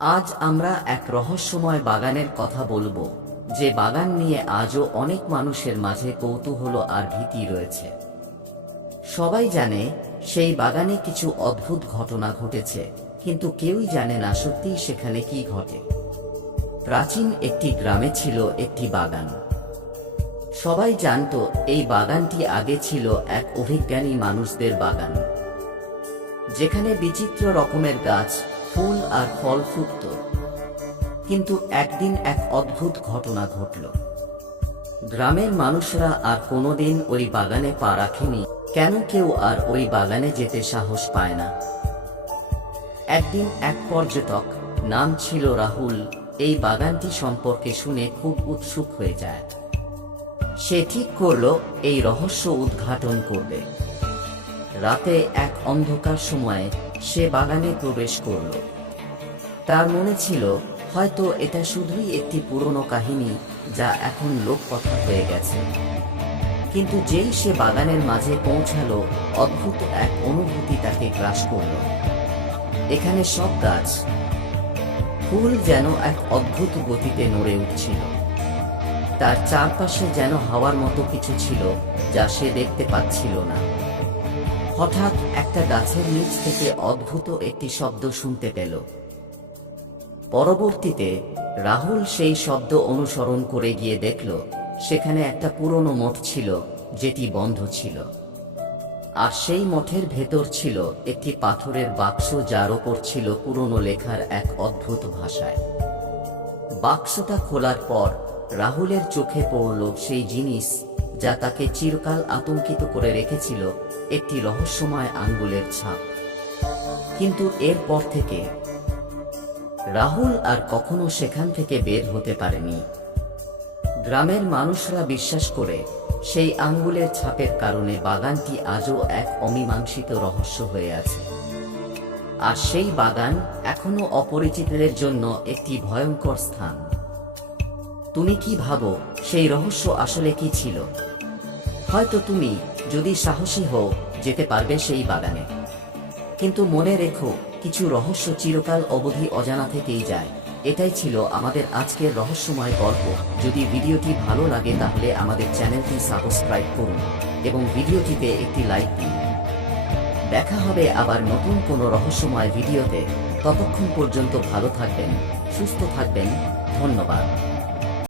আজ আমরা এক রহস্যময় বাগানের কথা বলব, যে বাগান নিয়ে আজও অনেক মানুষের মাঝে কৌতূহল আর ভীতি রয়েছে। সবাই জানে সেই বাগানে কিছু অদ্ভুত ঘটনা ঘটেছে, কিন্তু কেউই জানে না সত্যি সেখানে কি ঘটে। প্রাচীন একটি গ্রামে ছিল একটি বাগান। সবাই জানতো এই বাগানটি আগে ছিল এক অভিজ্ঞানী মানুষদের বাগান। যেখানে বিচিত্র রকমের গাছ ফুল আর ফল ফুটত। কিন্তু একদিন এক অদ্ভুত ঘটনা ঘটল। গ্রামের মানুষরা আর কোনোদিন ওই বাগানে পা রাখেনি। কেন কেউ আর ওই বাগানে যেতে সাহস পায় না। একদিন এক পর্যটক, নাম ছিল রাহুল, এই বাগানটি সম্পর্কে শুনে খুব উৎসুক হয়ে যায়। সে ঠিক করল, এই রহস্য উদ্ঘাটন করবে। রাতে এক অন্ধকার সময়ে সে বাগানে প্রবেশ করল। তার মনে ছিল, হয়তো এটা শুধুই একটি পুরনো কাহিনী যা এখন লোককথা হয়ে গেছে। কিন্তু যেই সে বাগানের মাঝে পৌঁছালো, অদ্ভুত এক অনুভূতি তাকে গ্রাস করল। এখানে সব গাছ, ফুল যেন এক অদ্ভুত গতিতে নড়ে উঠছিল। তার চারপাশে যেন হাওয়ার মতো কিছু ছিল যা সে দেখতে পাচ্ছিল না। হঠাৎ একটা গাছের নিচ থেকে অদ্ভুত একটি শব্দ শুনতে পেল। পরবর্তীতে রাহুল সেই শব্দ অনুসরণ করে গিয়ে দেখল, সেখানে একটা পুরনো মঠ ছিল, যেটি বন্ধ ছিল। আর সেই মঠের ভেতর ছিল একটি পাথরের বাক্স যার ওপর ছিল পুরনো লেখার এক অদ্ভুত ভাষায়। বাক্সটা খোলার পর রাহুলের চোখে পড়ল সেই জিনিস যা তাকে চিরকাল আতঙ্কিত করে রেখেছিল, একটি রহস্যময় আঙ্গুলের ছাপ। কিন্তু এরপর থেকে রাহুল আর কখনো সেখান থেকে বের হতে পারেনি। গ্রামের মানুষরা বিশ্বাস করে সেই আঙ্গুলের ছাপের কারণে বাগানটি আজও এক অমীমাংসিত রহস্য হয়ে আছে। আর সেই বাগান এখনও অপরিচিতদের জন্য একটি ভয়ঙ্কর স্থান। তুমি কি ভাবো, সেই রহস্য আসলে কি ছিল? হয়তো তুমি, যদি সাহসী হও, যেতে পারবে সেই বাগানে। কিন্তু মনে রেখো, কিছু রহস্য চিরকাল অবধি অজানা থেকেই যায়। এটাই ছিল আমাদের আজকের রহস্যময় গল্প। যদি ভিডিওটি ভালো লাগে তাহলে আমাদের চ্যানেলটি সাবস্ক্রাইব করুন এবং ভিডিওটিতে একটি লাইক দিন। দেখা হবে আবার নতুন কোনো রহস্যময় ভিডিওতে। ততক্ষণ পর্যন্ত ভালো থাকবেন, সুস্থ থাকবেন, ধন্যবাদ।